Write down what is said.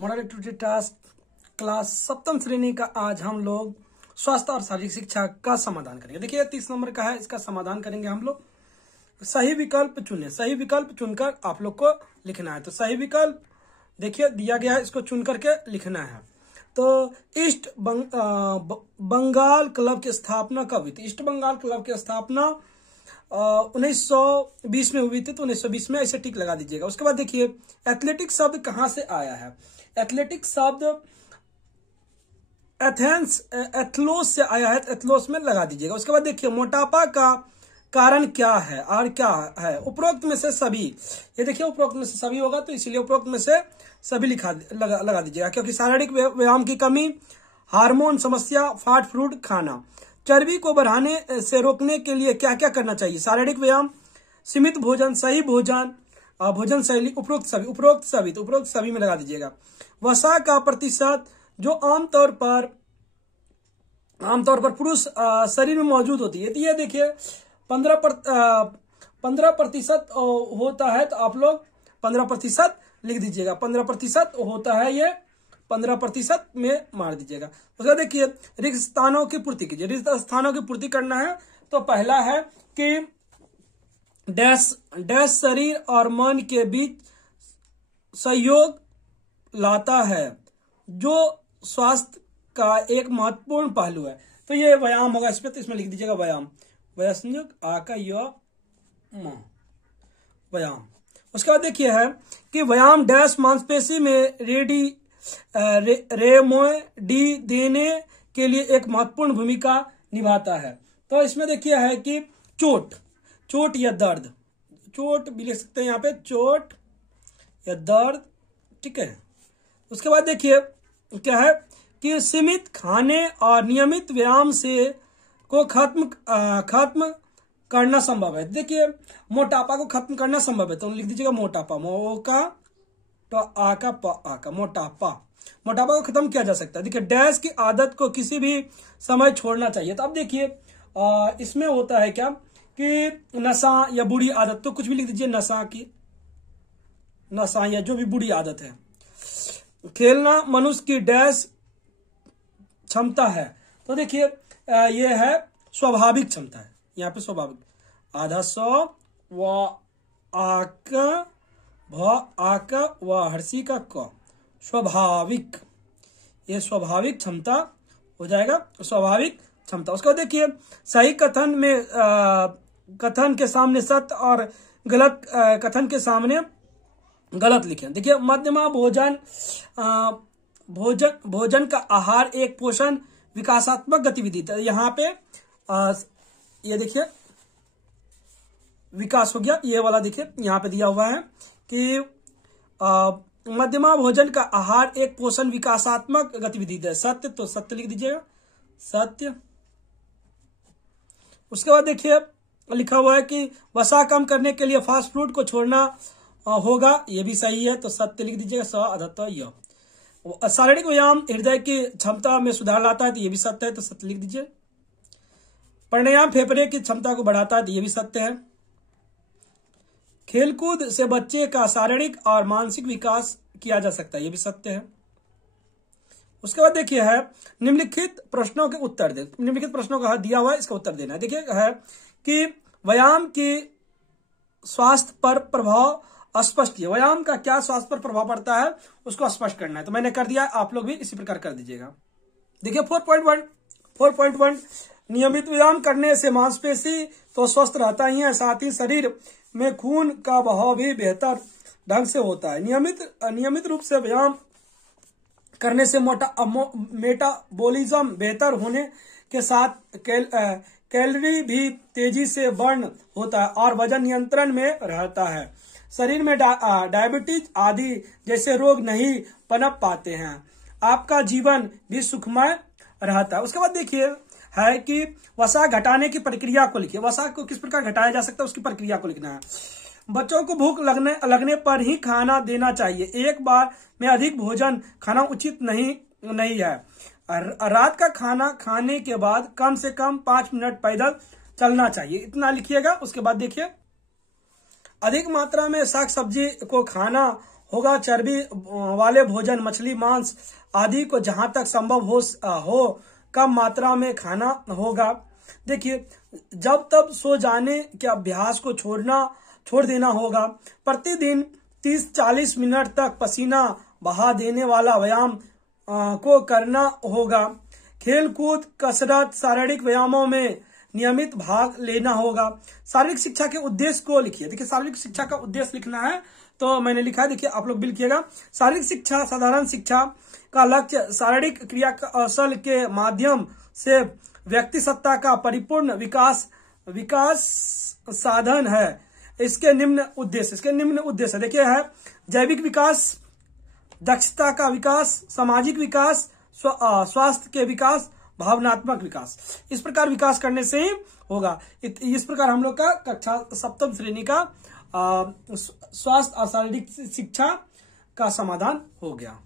Model activity task class सप्तम श्रेणी का आज हम लोग स्वास्थ्य और शारीरिक शिक्षा का समाधान करेंगे। देखिए 30 नंबर का है, इसका समाधान करेंगे हम लोग। सही विकल्प चुने, सही विकल्प चुनकर आप लोग को लिखना है। तो सही विकल्प देखिए दिया गया है, इसको चुन करके लिखना है। तो ईस्ट बंगाल क्लब की स्थापना कब हुई थी? ईस्ट बंगाल क्लब की स्थापना 1920 में हुई थी। तो 1920 में ऐसे टिक लगा दीजिएगा। उसके बाद देखिए एथलेटिक शब्द कहां से आया है? एथलेटिक शब्द एथलोस से आया है, एथलोस में लगा दीजिएगा। उसके बाद देखिए मोटापा का कारण क्या है और क्या है? उपरोक्त में से सभी। ये देखिए उपरोक्त में से सभी होगा, तो इसीलिए उपरोक्त में से सभी लगा दीजिएगा, क्योंकि शारीरिक व्यायाम की कमी, हार्मोन समस्या, फास्ट फूड खाना। चर्बी को बढ़ाने से रोकने के लिए क्या क्या करना चाहिए? शारीरिक व्यायाम, सीमित भोजन, सही भोजन, भोजन शैली, उपरोक्त सभी। तो उपरोक्त सभी में लगा दीजिएगा। वसा का प्रतिशत जो आमतौर पर पुरुष शरीर में मौजूद होती है, तो ये देखिए 15% होता है। तो आप लोग 15% लिख दीजिएगा। 15% होता है, ये 15% में मार दीजिएगा। उसका देखिए रिक्त स्थानों की पूर्ति कीजिए। रिक्त स्थानों की पूर्ति करना है तो पहला है कि डैश शरीर और मन के बीच सहयोग लाता है, जो स्वास्थ्य का एक महत्वपूर्ण पहलू है। तो ये व्यायाम होगा इसमें, तो इसमें लिख दीजिएगा व्यायाम। संयोग आका व्यायाम। उसके बाद देखिए है कि व्यायाम डैश मांसपेशी में रेमोडी देने के लिए एक महत्वपूर्ण भूमिका निभाता है। तो इसमें देखिए है कि चोट या दर्द, चोट भी लिख सकते हैं यहाँ पे, चोट या दर्द, ठीक है। उसके बाद देखिए क्या है कि सीमित खाने और नियमित व्यायाम से को खत्म करना संभव है। देखिए मोटापा को खत्म करना संभव है, तो लिख दीजिएगा मोटापा। मोटापा को खत्म किया जा सकता है। देखिए डैश की आदत को किसी भी समय छोड़ना चाहिए। तो अब देखिए इसमें होता है क्या कि नशा या बुरी आदत, तो कुछ भी लिख दीजिए, नशा या जो भी बुरी आदत है। खेलना मनुष्य की डैश क्षमता है। तो देखिए ये है स्वाभाविक क्षमता है, यहाँ पे स्वाभाविक, आधा सौ व आका व हर्षी का क, स्वाभाविक, ये स्वाभाविक क्षमता हो जाएगा, स्वाभाविक क्षमता। उसको देखिए सही कथन में कथन के सामने सत्य और गलत कथन के सामने गलत लिखे। देखिए मध्यमा भोजन का आहार एक पोषण विकासात्मक गतिविधि। यहाँ पे ये देखिए विकास हो गया, ये वाला देखिए यहाँ पे दिया हुआ है कि मध्यमा भोजन का आहार एक पोषण विकासात्मक गतिविधि है। सत्य, तो सत्य लिख दीजिएगा, सत्य। उसके बाद देखिए लिखा हुआ है कि वसा कम करने के लिए फास्ट फूड को छोड़ना होगा, ये भी सही है, तो सत्य लिख दीजिएगा। शारीरिक व्यायाम हृदय की क्षमता में सुधार लाता है, तो ये भी सत्य है, तो सत्य लिख दीजिए। प्राणायाम फेफड़े की क्षमता को बढ़ाता है, तो ये भी सत्य है। खेलकूद से बच्चे का शारीरिक और मानसिक विकास किया जा सकता है, ये भी सत्य है। उसके बाद देखिए है निम्नलिखित प्रश्नों के उत्तर दे। निम्नलिखित प्रश्नों का दिया हुआ है, इसका उत्तर देना है। देखिए है कि व्यायाम की स्वास्थ्य पर प्रभाव स्पष्ट है। व्यायाम का क्या स्वास्थ्य पर प्रभाव पड़ता है उसको स्पष्ट करना है, तो मैंने कर दिया, आप लोग भी इसी प्रकार कर दीजिएगा। देखिए 4.1 नियमित व्यायाम करने से मांसपेशी तो स्वस्थ रहता ही है, साथ ही शरीर में खून का बहाव भी बेहतर ढंग से होता है। नियमित रूप से व्यायाम करने से मेटाबॉलिज्म बेहतर होने के साथ कैलोरी भी तेजी से बर्न होता है और वजन नियंत्रण में रहता है। शरीर में डायबिटीज आदि जैसे रोग नहीं पनप पाते हैं। आपका जीवन भी सुखमय रहता है। उसके बाद देखिए है कि वसा घटाने की प्रक्रिया को लिखिए। वसा को किस प्रकार घटाया जा सकता है उसकी प्रक्रिया को लिखना है। बच्चों को भूख लगने पर ही खाना देना चाहिए। एक बार में अधिक भोजन खाना उचित नहीं है। रात का खाना खाने के बाद कम से कम 5 मिनट पैदल चलना चाहिए, इतना लिखिएगा। उसके बाद देखिए अधिक मात्रा में साग सब्जी को खाना होगा। चर्बी वाले भोजन, मछली, मांस आदि को जहां तक संभव हो कम मात्रा में खाना होगा। देखिए, जब तब सो जाने के अभ्यास को छोड़ देना होगा। प्रतिदिन 30-40 मिनट तक पसीना बहा देने वाला व्यायाम को करना होगा। खेल कूद, कसरत, शारीरिक व्यायामों में नियमित भाग लेना होगा। शारीरिक शिक्षा के उद्देश्य को लिखिए। देखिए, शारीरिक शिक्षा का उद्देश्य लिखना है तो मैंने लिखा है, देखिए आप लोग भी लिखिएगा। शारीरिक शिक्षा साधारण शिक्षा का लक्ष्य शारीरिक क्रिया कौशल के माध्यम से व्यक्ति सत्ता का परिपूर्ण विकास साधन है। इसके निम्न उद्देश्य देखिए है: जैविक विकास, दक्षता का विकास, सामाजिक विकास, स्वास्थ्य के विकास, भावनात्मक विकास। इस प्रकार विकास करने से ही होगा। इस प्रकार हम लोग का कक्षा 7वीं श्रेणी का स्वास्थ्य और शारीरिक शिक्षा का समाधान हो गया।